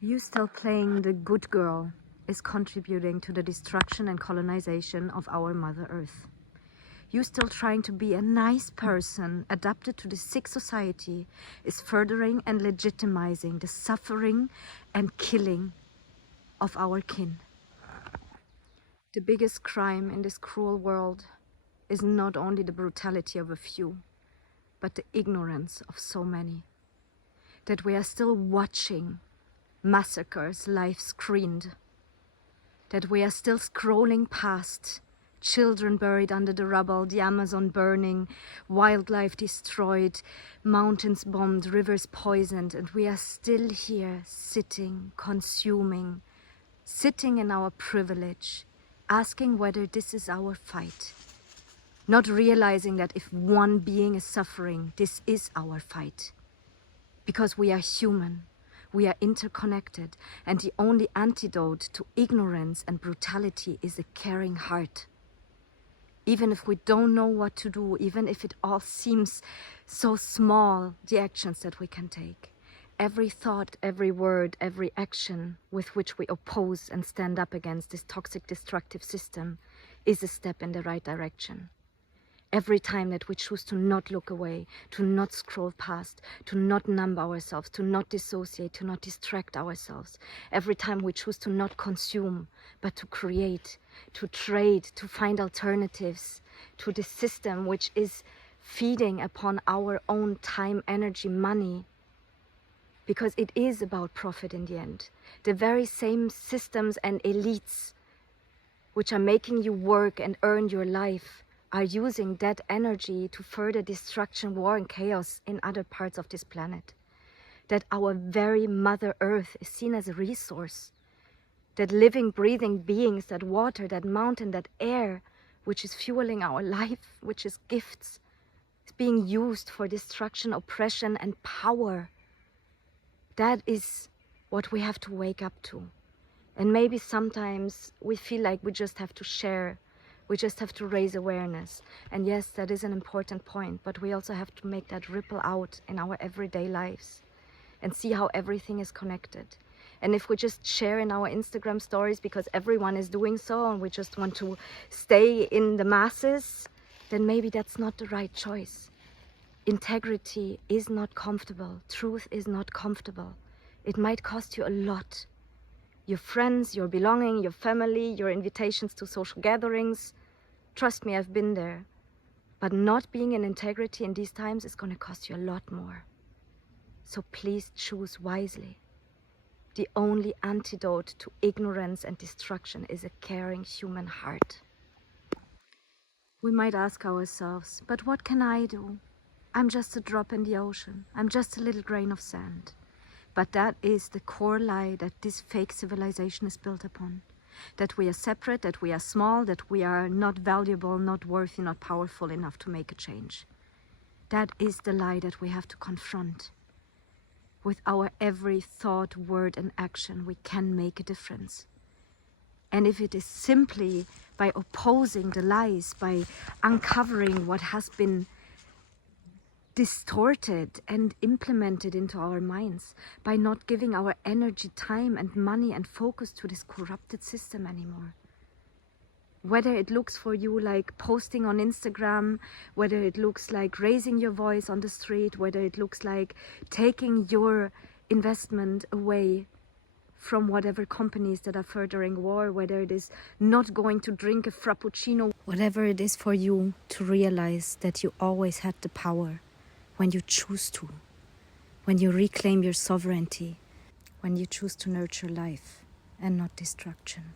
You still playing the good girl is contributing to the destruction and colonization of our Mother Earth. You still trying to be a nice person adapted to the sick society is furthering and legitimizing the suffering and killing of our kin. The biggest crime in this cruel world is not only the brutality of a few, but the ignorance of so many. That we are still watching massacres live screened. That we are still scrolling past children buried under the rubble, the Amazon burning, wildlife destroyed, mountains bombed, rivers poisoned, and we are still here sitting, consuming, sitting in our privilege, asking whether this is our fight. Not realizing that if one being is suffering, this is our fight. Because we are human, we are interconnected, and the only antidote to ignorance and brutality is a caring heart. Even if we don't know what to do, even if it all seems so small, the actions that we can take. Every thought, every word, every action with which we oppose and stand up against this toxic, destructive system is a step in the right direction. Every time that we choose to not look away, to not scroll past, to not numb ourselves, to not dissociate, to not distract ourselves. Every time we choose to not consume, but to create, to trade, to find alternatives to the system which is feeding upon our own time, energy, money. Because it is about profit in the end. The very same systems and elites which are making you work and earn your life are using that energy to further destruction, war and chaos in other parts of this planet. That our very Mother Earth is seen as a resource. That living, breathing beings, that water, that mountain, that air, which is fueling our life, which is gifts, is being used for destruction, oppression and power. That is what we have to wake up to. And maybe sometimes we feel like we just have to share. We just have to raise awareness. And yes, that is an important point, but we also have to make that ripple out in our everyday lives and see how everything is connected. And if we just share in our Instagram stories because everyone is doing so and we just want to stay in the masses, then maybe that's not the right choice. Integrity is not comfortable. Truth is not comfortable. It might cost you a lot. Your friends, your belonging, your family, your invitations to social gatherings. Trust me, I've been there. But not being in integrity in these times is going to cost you a lot more. So please choose wisely. The only antidote to ignorance and destruction is a caring human heart. We might ask ourselves, but what can I do? I'm just a drop in the ocean. I'm just a little grain of sand. But that is the core lie that this fake civilization is built upon. That we are separate, that we are small, that we are not valuable, not worthy, not powerful enough to make a change. That is the lie that we have to confront. With our every thought, word and action, we can make a difference. And if it is simply by opposing the lies, by uncovering what has been distorted and implemented into our minds, by not giving our energy, time and money and focus to this corrupted system anymore. Whether it looks for you like posting on Instagram, whether it looks like raising your voice on the street, whether it looks like taking your investment away from whatever companies that are furthering war, whether it is not going to drink a frappuccino, whatever it is for you to realize that you always had the power when you choose to, when you reclaim your sovereignty, when you choose to nurture life and not destruction.